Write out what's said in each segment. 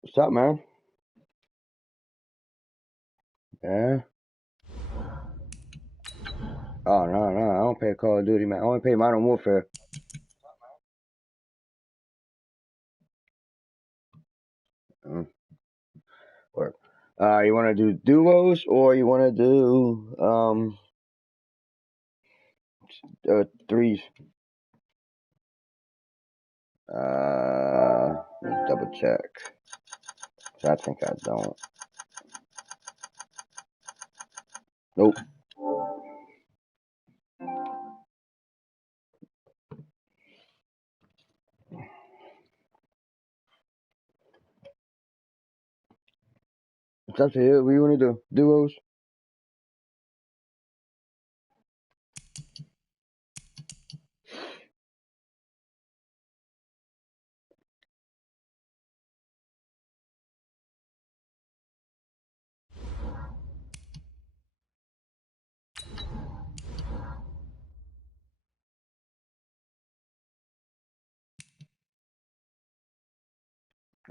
What's up, man? Yeah. Oh, no. I don't play Call of Duty, man. I only play Modern Warfare. Work. You want to do duos or you want to do threes? Double check. I think I don't. Nope. It's up to you. What do you want to do? Duos?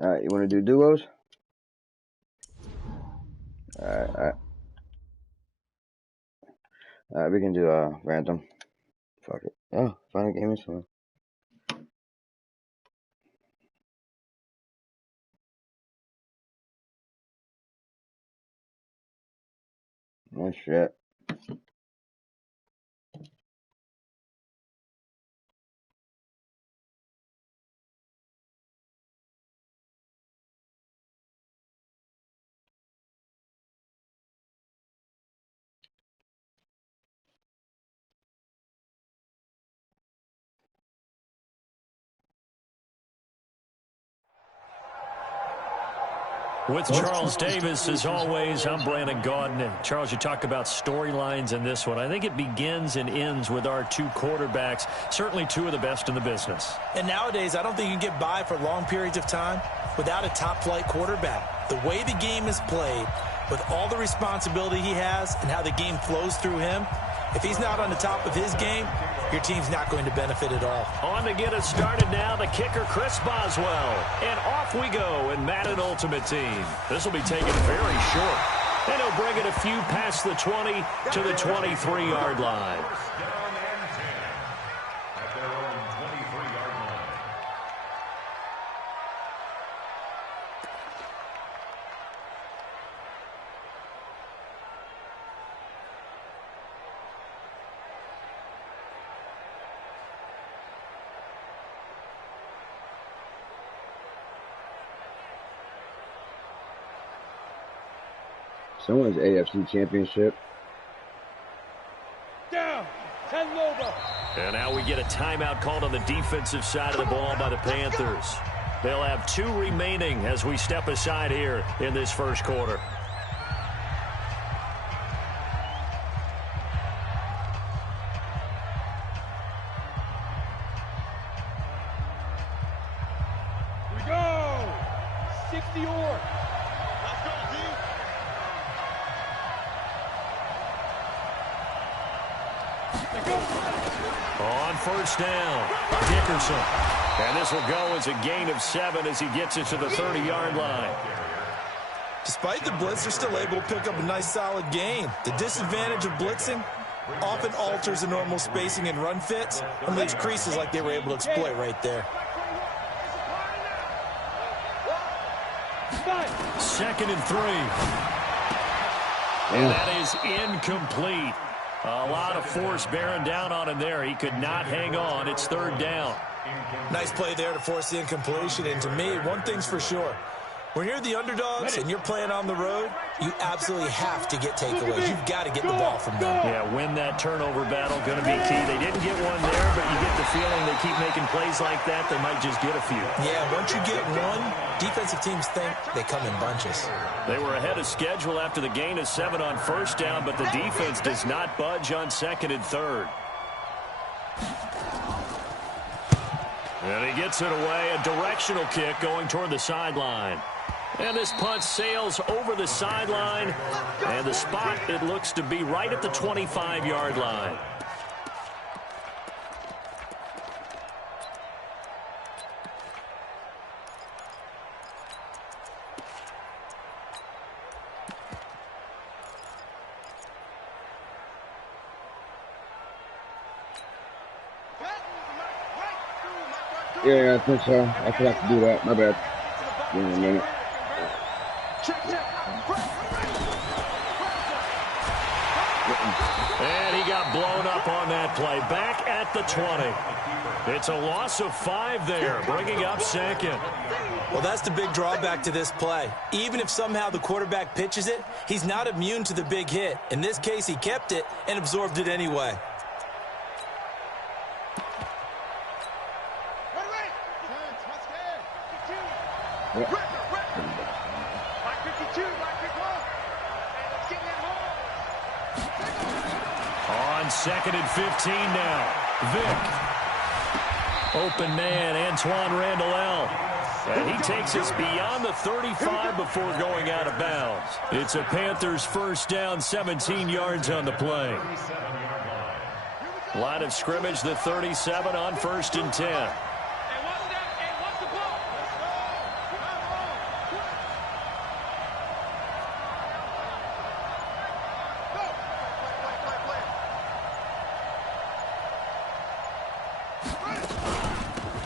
All right, you want to do duos? All right, we can do random. Fuck it. Oh, final game is fun. Oh shit. With Charles Davis, as always, I'm Brandon Gaudin. And Charles, you talk about storylines in this one. I think it begins and ends with our two quarterbacks, certainly two of the best in the business. And nowadays, I don't think you can get by for long periods of time without a top-flight quarterback. The way the game is played, with all the responsibility he has and how the game flows through him, if he's not on the top of his game, your team's not going to benefit at all. On to get us started now, the kicker, Chris Boswell. And off we go in Madden Ultimate Team. This will be taken very short. And he'll bring it a few past the 20 to the 23-yard line. Someone's AFC Championship. Down. 10 over. And now we get a timeout called on the defensive side of the ball by the Panthers. They'll have 2 remaining as we step aside here in this first quarter. Here we go. 60-or. On first down, Dickerson. And this will go as a gain of 7 as he gets it to the 30-yard line. Despite the blitz, they're still able to pick up a nice, solid gain. The disadvantage of blitzing often alters the normal spacing and run fits and leaves creases like they were able to exploit right there. 2nd and 3. And that is incomplete. A lot of force bearing down on him there. He could not hang on. It's 3rd down. Nice play there to force the incompletion. And to me, one thing's for sure. When you're the underdogs and you're playing on the road, you absolutely have to get takeaways. You've got to get the ball from them. Yeah, win that turnover battle, going to be key. They didn't get one there, but you get the feeling they keep making plays like that, they might just get a few. Yeah, once you get one, defensive teams think they come in bunches. They were ahead of schedule after the gain of 7 on first down, but the defense does not budge on 2nd and 3rd. And he gets it away, a directional kick going toward the sideline. And this punt sails over the sideline, and the spot, it looks to be right at the 25-yard line. Yeah, I think so. I forgot to do that. My bad. Give me a minute. And he got blown up on that play. Back at the 20. It's a loss of 5 there, bringing up second. Well, that's the big drawback to this play. Even if somehow the quarterback pitches it, he's not immune to the big hit. In this case, he kept it and absorbed it anyway. On 2nd and 15 now. Vick. Open man, Antoine Randall. And he takes us beyond the 35 before going out of bounds. It's a Panthers first down, 17 yards on the play. Line of scrimmage, the 37 on 1st and 10.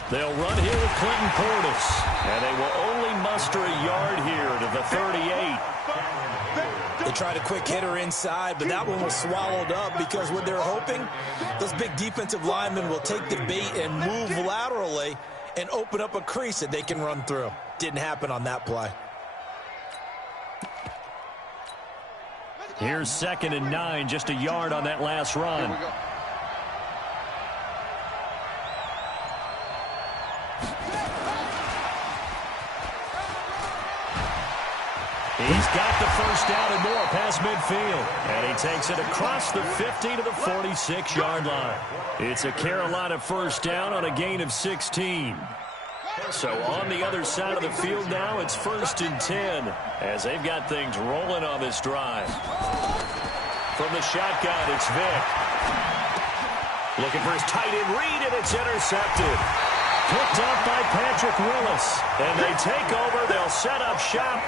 They'll run here with Clinton Portis. And they will only muster a yard here to the 38. They tried a quick hitter inside, but that one was swallowed up because what they're hoping, those big defensive linemen will take the bait and move laterally and open up a crease that they can run through. Didn't happen on that play. Here's 2nd and 9, just a yard on that last run. He's got the first down and more past midfield. And he takes it across the 50 to the 46-yard line. It's a Carolina first down on a gain of 16. So on the other side of the field now, it's 1st and 10 as they've got things rolling on this drive. From the shotgun, it's Vick. Looking for his tight end read, and it's intercepted. Picked up by Patrick Willis. And they take over. They'll set up shop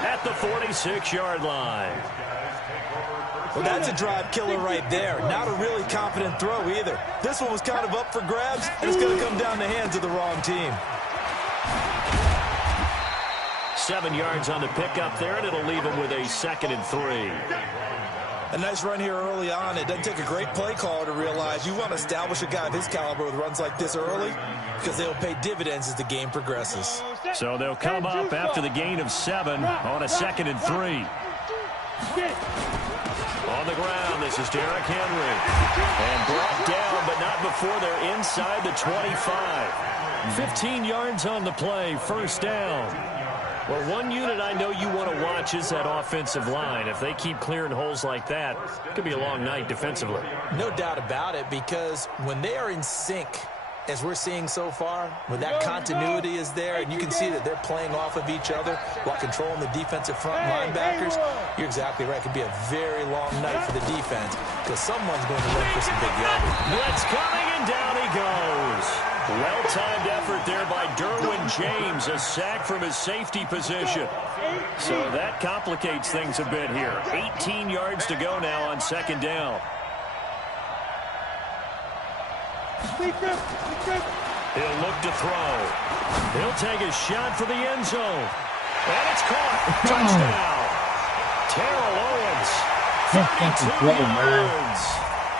at the 46-yard line. Well, that's a drive killer right there. Not a really confident throw either. This one was kind of up for grabs, and it's going to come down the hands of the wrong team. 7 yards on the pickup there, and it'll leave him with a 2nd and 3. A nice run here early on. It doesn't take a great play caller to realize you want to establish a guy of his caliber with runs like this early because they'll pay dividends as the game progresses. So they'll come up after the gain of 7 on a 2nd and 3. On the ground, this is Derrick Henry. And brought down, but not before they're inside the 25. 15 yards on the play, first down. Well, one unit I know you want to watch is that offensive line. If they keep clearing holes like that, it could be a long night defensively. No doubt about it, because when they are in sync, as we're seeing so far, when that continuity is there, and you can see that they're playing off of each other while controlling the defensive front linebackers, you're exactly right. It could be a very long night for the defense because someone's going to run for some big yardage. Blitz coming, and down he goes. Well-timed effort there by Derwin James, a sack from his safety position. So that complicates things a bit here. 18 yards to go now on 2nd down. He'll look to throw. He'll take a shot for the end zone. And it's caught. Touchdown. Terrell Owens, 32 yards.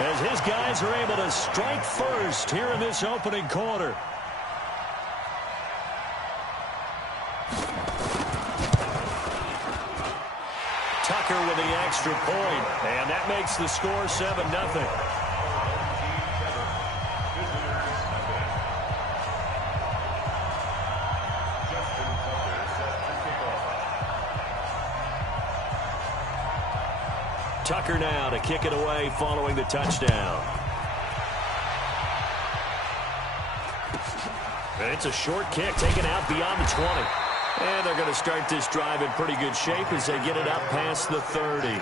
As his guys are able to strike first here in this opening quarter. Tucker with the extra point, and that makes the score 7-0. Tucker now to kick it away following the touchdown. And it's a short kick taken out beyond the 20. And they're going to start this drive in pretty good shape as they get it up past the 30.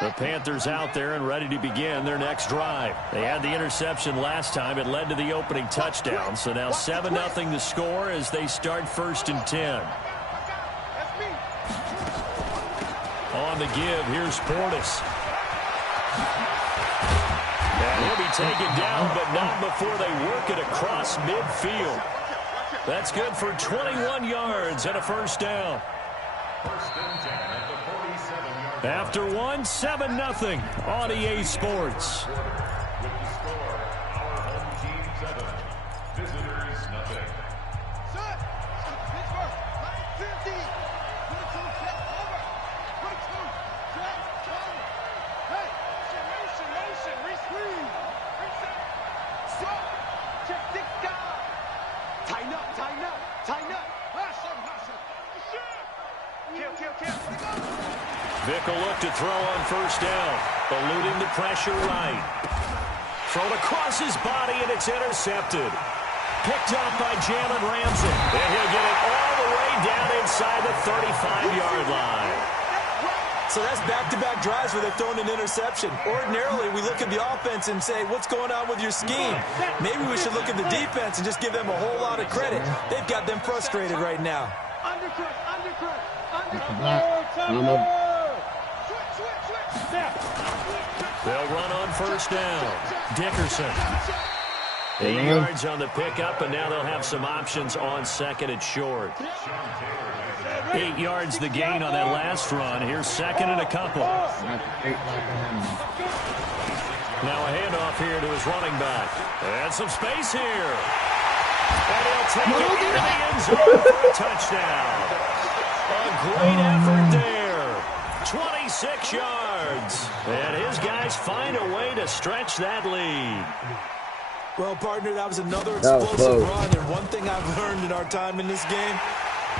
The Panthers out there and ready to begin their next drive. They had the interception last time. It led to the opening touchdown. So now 7-0 to score as they start 1st and 10. On the give, here's Portis. And he'll be taken down, but not before they work it across midfield. That's good for 21 yards and a 1st down. After 7-0 on EA Sports. With the score, our home team 7, visitors nothing. Vick will look to throw on 1st down. Eluding the pressure right. Thrown across his body, and it's intercepted. Picked up by Jalen Ramsey. And he'll get it all the way down inside the 35-yard line. So that's back-to-back drives where they're throwing an interception. Ordinarily, we look at the offense and say, what's going on with your scheme? Maybe we should look at the defense and just give them a whole lot of credit. They've got them frustrated right now. They'll run on 1st down. Dickerson. 8 yards on the pickup, and now they'll have some options on 2nd and short. 8 yards the gain on that last run. Here's 2nd and a couple. Now a handoff here to his running back. And some space here. And he'll take it into the end zone for a touchdown. A great effort there. 26 yards. And his guys find a way to stretch that lead. Well, partner, that was another explosive run. And one thing I've learned in our time in this game,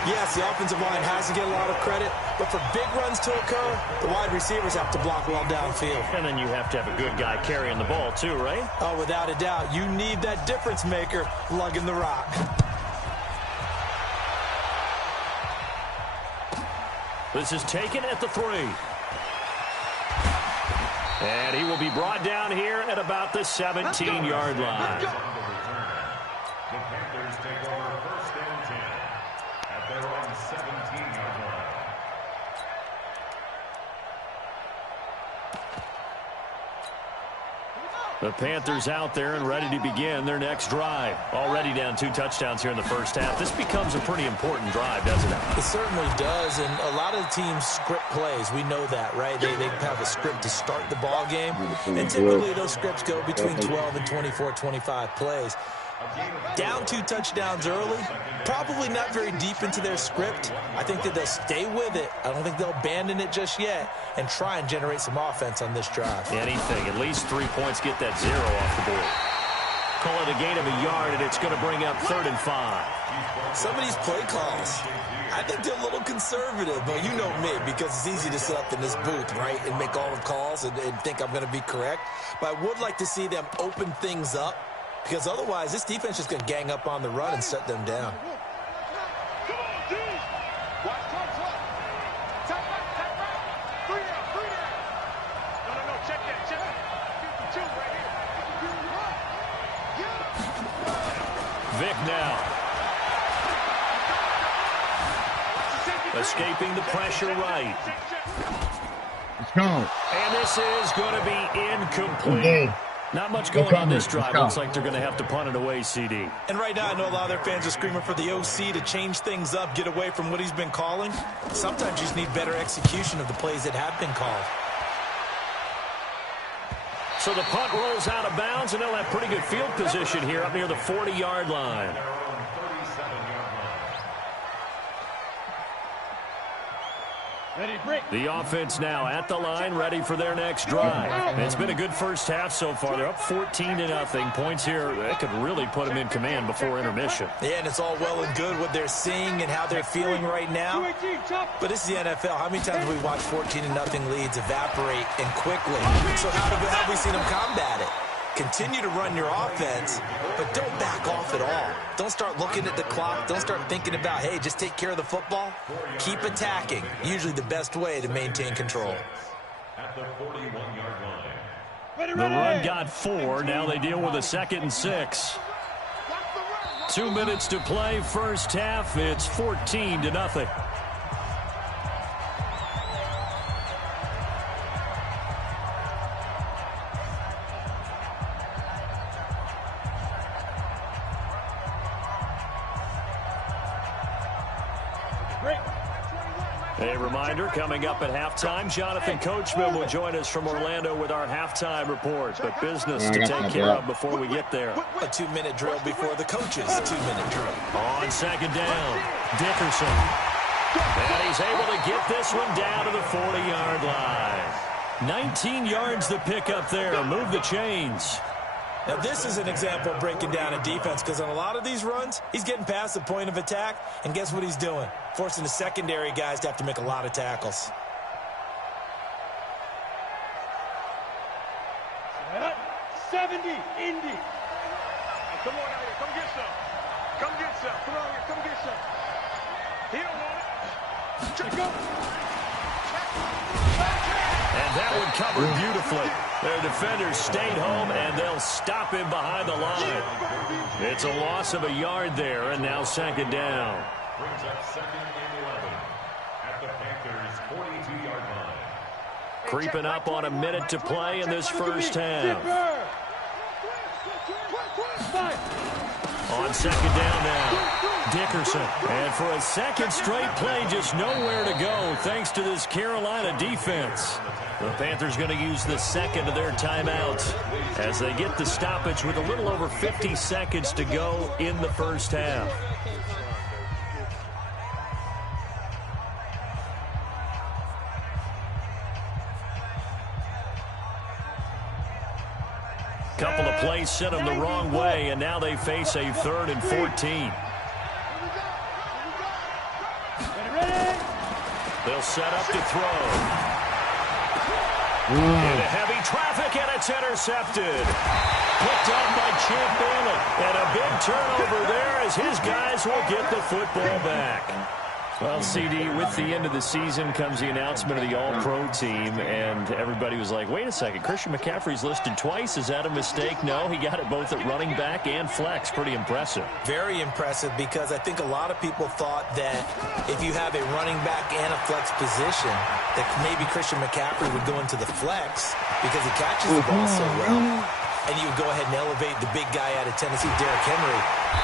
yes, the offensive line has to get a lot of credit, but for big runs to occur, the wide receivers have to block well downfield. And then you have to have a good guy carrying the ball too, right? Oh, without a doubt. You need that difference maker lugging the rock. This is taken at the 3. And he will be brought down here at about the 17-yard line. The Panthers take over 1st and 10 at their own 17-yard line. The Panthers out there and ready to begin their next drive. Already down 2 touchdowns here in the 1st half. This becomes a pretty important drive, doesn't it? It certainly does, and a lot of the teams script plays. We know that, right? They have a script to start the ball game, and typically those scripts go between 12 and 24, 25 plays. Down 2 touchdowns early, probably not very deep into their script. I think that they'll stay with it. I don't think they'll abandon it just yet and try and generate some offense on this drive. Anything, at least 3 points, get that 0 off the board. Call it a gain of a yard, and it's going to bring up 3rd and 5. Some of these play calls, I think they're a little conservative. But you know me, because it's easy to sit up in this booth, right, and make all the calls and think I'm going to be correct. But I would like to see them open things up, because otherwise this defense is going to gang up on the run and shut them down. Vick now. Escaping the pressure right. Let's go. And this is going to be incomplete. Okay. Not much going on this drive. Looks like they're going to have to punt it away, CD. And right now, I know a lot of their fans are screaming for the OC to change things up, get away from what he's been calling. Sometimes you just need better execution of the plays that have been called. So the punt rolls out of bounds, and they'll have pretty good field position here up near the 40-yard line. The offense now at the line, ready for their next drive. It's been a good first half so far. They're up 14-0. Points here, that could really put them in command before intermission. Yeah, and it's all well and good what they're seeing and how they're feeling right now. But this is the NFL. How many times have we watched 14-0 leads evaporate and quickly? So how have we seen them combat it? Continue to run your offense, but don't back off at all. Don't start looking at the clock. Don't start thinking about, hey, just take care of the football. Keep attacking. Usually the best way to maintain control. at the 41-yard line. The run got 4. Now they deal with a 2nd and 6. 2 minutes to play, first half. It's 14-0. A reminder, coming up at halftime, Jonathan Coachman will join us from Orlando with our halftime report. But business to take care of before we get there. A 2-minute drill before the coaches' 2-minute drill. On 2nd down, Dickerson. And he's able to get this one down to the 40-yard line. 19 yards to pick up there. Move the chains. Now, this is an example of breaking down a defense, because on a lot of these runs, he's getting past the point of attack, and guess what he's doing? Forcing the secondary guys to have to make a lot of tackles. Set. 70, Indy. Come on out here. Come get some. Come get some. Come on here. Come get some. He don't want it. Check up. And that one covered beautifully. Their defenders stayed home, and they'll stop him behind the line. It's a loss of a yard there, and now 2nd down. Brings up 2nd and 11 at the Panthers' 42-yard line. Creeping up on a minute to play in this first half. On 2nd down now, Dickerson. And for a 2nd straight play, just nowhere to go thanks to this Carolina defense. The Panthers going to use the 2nd of their timeouts as they get the stoppage with a little over 50 seconds to go in the first half. Couple of plays sent them the wrong way, and now they face a 3rd and 14. They'll set up to throw. Into heavy traffic, and it's intercepted. Picked up by Champ Bailey. And a big turnover there as his guys will get the football back. Well, CD, with the end of the season comes the announcement of the All-Pro team, and everybody was like, wait a second, Christian McCaffrey's listed twice. Is that a mistake? No, he got it both at running back and flex. Pretty impressive. Very impressive, because I think a lot of people thought that if you have a running back and a flex position, that maybe Christian McCaffrey would go into the flex because he catches the ball so well. And you would go ahead and elevate the big guy out of Tennessee, Derrick Henry,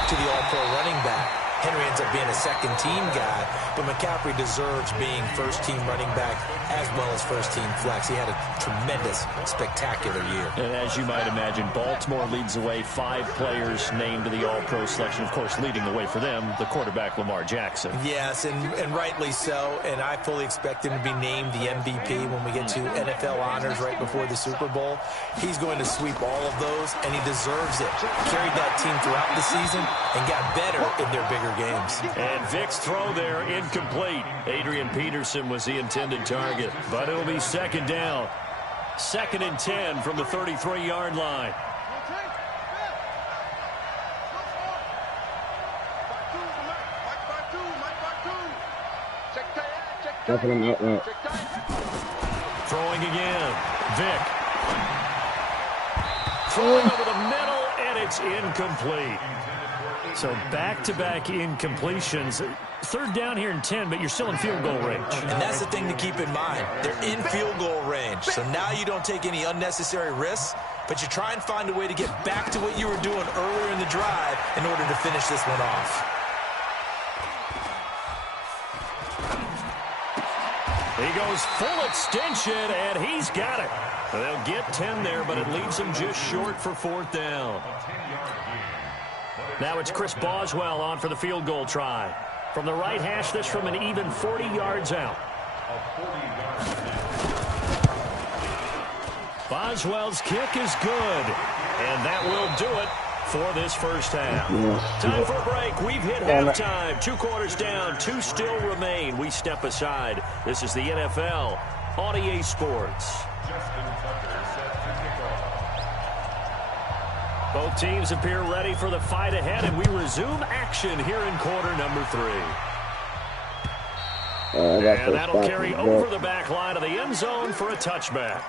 to the All-Pro running back. Henry ends up being a 2nd-team guy, but McCaffrey deserves being 1st-team running back as well as 1st-team flex. He had a tremendous, spectacular year. And as you might imagine, Baltimore leads the way. 5 players named to the All-Pro selection. Of course, leading the way for them, the quarterback Lamar Jackson. Yes, and rightly so. And I fully expect him to be named the MVP when we get to NFL honors right before the Super Bowl. He's going to sweep all of those, and he deserves it. Carried that team throughout the season and got better in their bigger games. And Vic's throw there incomplete. Adrian Peterson was the intended target, but it'll be 2nd down. 2nd and 10 from the 33-yard line. Throwing again. Vic. Throwing over the middle, and it's incomplete. So back-to-back incompletions. 3rd down here and 10, but you're still in field goal range. And that's the thing to keep in mind. They're in field goal range. So now you don't take any unnecessary risks, but you try and find a way to get back to what you were doing earlier in the drive in order to finish this one off. He goes full extension, and he's got it. They'll get 10 there, but it leaves them just short for 4th down. Now it's Chris Boswell on for the field goal try. From the right hash, this from an even 40 yards out. Boswell's kick is good, and that will do it for this first half. Time for a break. We've hit halftime. 2 quarters down, 2 still remain. We step aside. This is the NFL on EA Sports. Both teams appear ready for the fight ahead, and we resume action here in quarter number 3. And that'll carry over the back line of the end zone for a touchback.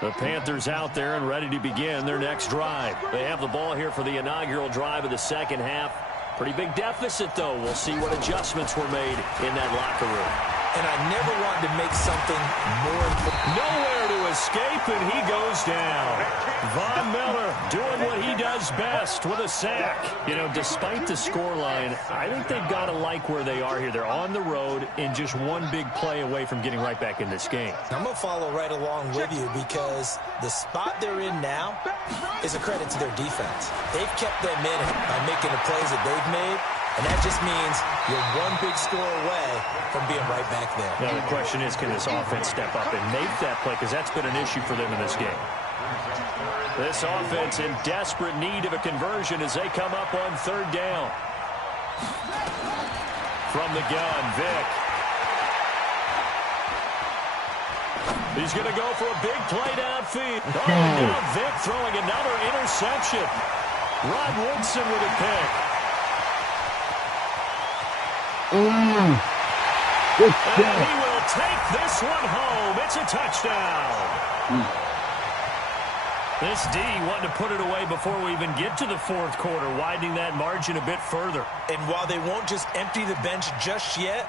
The Panthers out there and ready to begin their next drive. They have the ball here for the inaugural drive of the second half. Pretty big deficit, though. We'll see what adjustments were made in that locker room. And I never wanted to make something more important. Nowhere to escape, and he goes down. Von Miller doing what he does best with a sack. You know, despite the scoreline, I think they've got to like where they are here. They're on the road and just one big play away from getting right back in this game. I'm going to follow right along with you because the spot they're in now is a credit to their defense. They've kept them in it by making the plays that they've made. And that just means you're one big score away from being right back there. Now, the question is, can this offense step up and make that play? Because that's been an issue for them in this game. This offense in desperate need of a conversion as they come up on third down. From the gun, Vick. He's going to go for a big play downfield. Oh, now Vick throwing another interception. Rod Woodson with a pick. And he will take this one home. It's a touchdown. This D wanting to put it away before we even get to the fourth quarter, widening that margin a bit further. And while they won't just empty the bench just yet,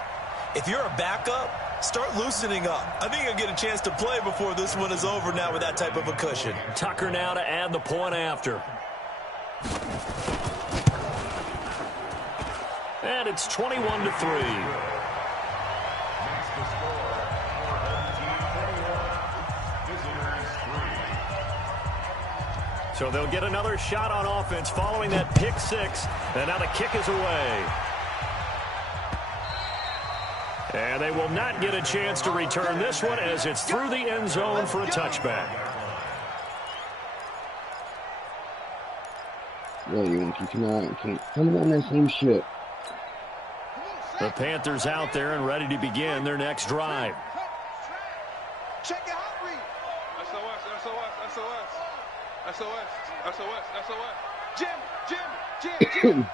if you're a backup, start loosening up. I think you'll get a chance to play before this one is over now with that type of a cushion. Tucker now to add the point after. And it's 21-3. So they'll get another shot on offense following that pick six. And now the kick is away. And they will not get a chance to return this one as it's through the end zone for a touchback. Really, you want to keep coming on that same shit. The Panthers out there and ready to begin their next drive. Check it out, read. SOS. Jim.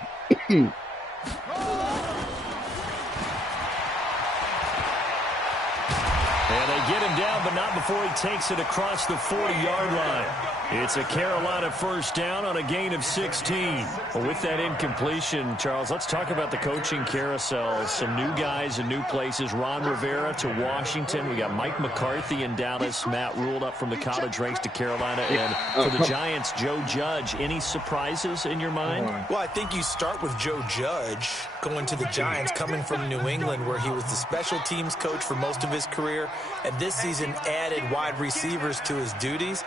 And they get him down, but not before he takes it across the 40-yard line. It's a Carolina first down on a gain of 16. Well, with that incompletion, Charles, let's talk about the coaching carousel. Some new guys in new places. Ron Rivera to Washington. We got Mike McCarthy in Dallas. Matt ruled up from the college ranks to Carolina. And for the Giants, Joe Judge. Any surprises in your mind? Well, I think you start with Joe Judge going to the Giants, coming from New England, where he was the special teams coach for most of his career, and this season added wide receivers to his duties.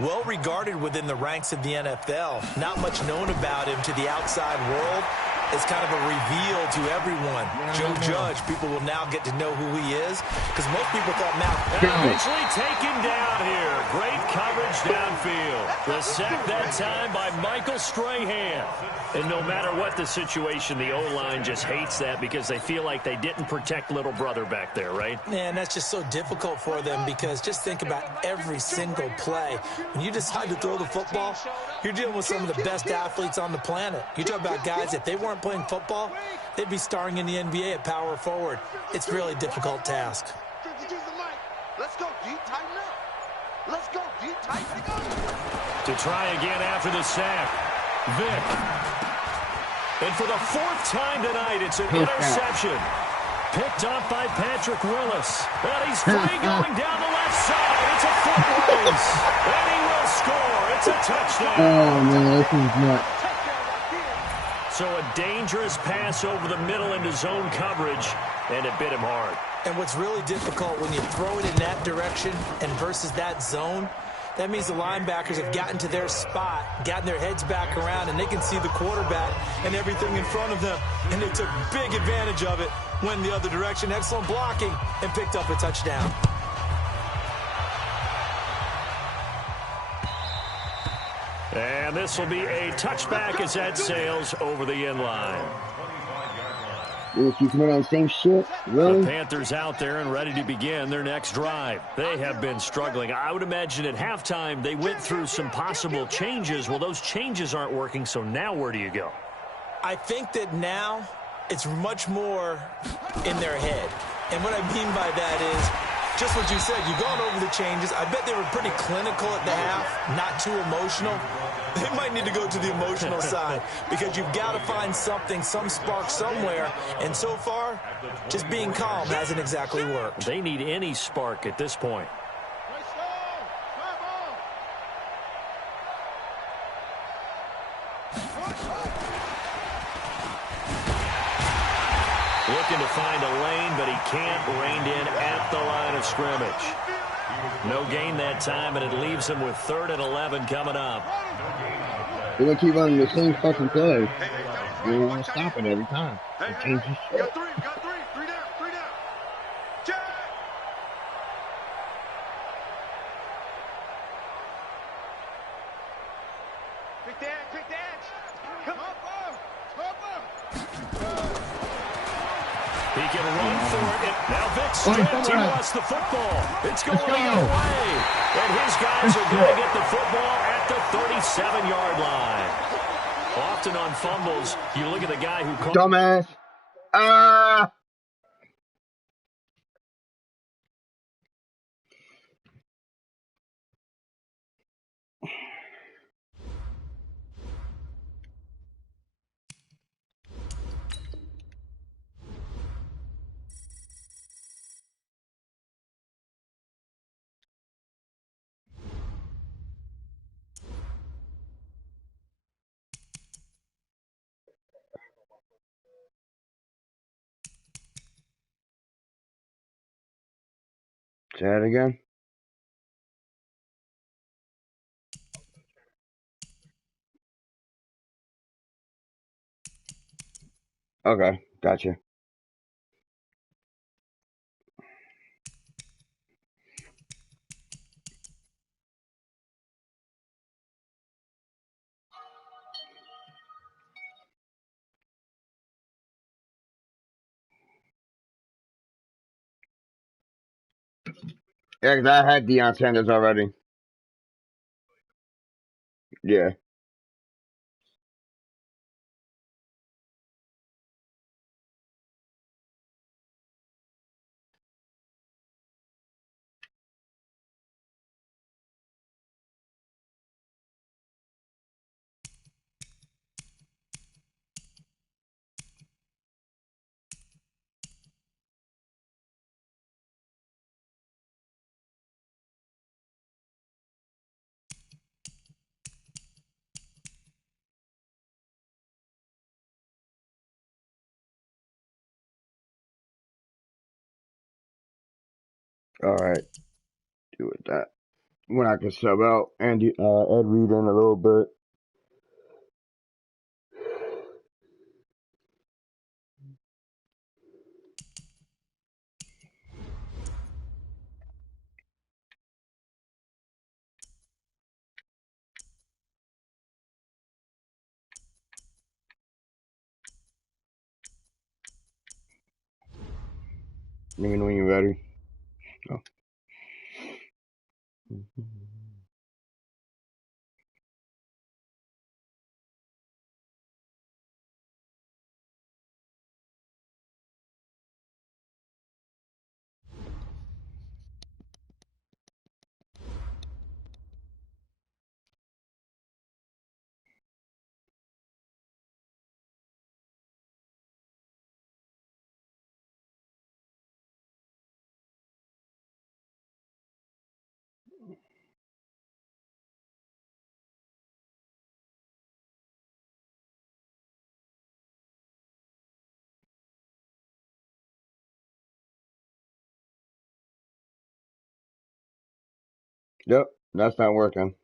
Well regarded within the ranks of the NFL. Not much known about him to the outside world. It's kind of a reveal to everyone. Joe Judge, people will now get to know who he is, because most people thought Matt. Eventually taken down here. Great coverage downfield. The sack that time by Michael Strahan. And no matter what the situation, the O-line just hates that because they feel like they didn't protect little brother back there, right? Man, that's just so difficult for them, because just think about every single play. When you decide to throw the football, you're dealing with some of the best athletes on the planet. You talk about guys, if they weren't playing football, they'd be starring in the NBA at power forward. It's a really difficult task. Let's go deep, tighten up. Let's go deep, tighten up. To try again after the sack, Vick. And for the fourth time tonight, it's an interception. Picked up by Patrick Willis. And he's free going down the left side. It's a foot race. And he will score. It's a touchdown. Oh, man, this is nuts. So a dangerous pass over the middle into zone coverage, and it bit him hard. And what's really difficult when you throw it in that direction and versus that zone, that means the linebackers have gotten to their spot, gotten their heads back around, and they can see the quarterback and everything in front of them. And they took big advantage of it, went the other direction, excellent blocking, and picked up a touchdown. And this will be a touchback as that sails over the end line. You keep coming on the same shit? The Really? Panthers out there and ready to begin their next drive. They have been struggling. I would imagine at halftime they went through some possible changes. Well, those changes aren't working, so now where do you go? I think that now it's much more in their head. And what I mean by that is just what you said. You've gone over the changes. I bet they were pretty clinical at the half, not too emotional. They might need to go to the emotional side because you've got to find something, some spark somewhere. And so far, just being calm hasn't exactly worked. They need any spark at this point. Looking to find a lane, but he can't. Reined in at the line of scrimmage. No gain that time, and it leaves him with 3rd and 11 coming up. They're going to keep running the same fucking play. You don't want to stop it every time. It changes shit. Got three, three down. Check. Quick dance. Come on, He can run for it. Now Vic stripped. He wants the football. It's going the other way. And his guys are going to get the football at the 37-yard line. Often on fumbles, you look at the guy who caught. Dumbass. Ah! Say that again. Okay, gotcha. Yeah, 'cause I had Deion Sanders already. Yeah. All right. Do with that. When I can sub out Andy, Ed Reed in a little bit. Let me know when you're ready. Oh. Yep, that's not working.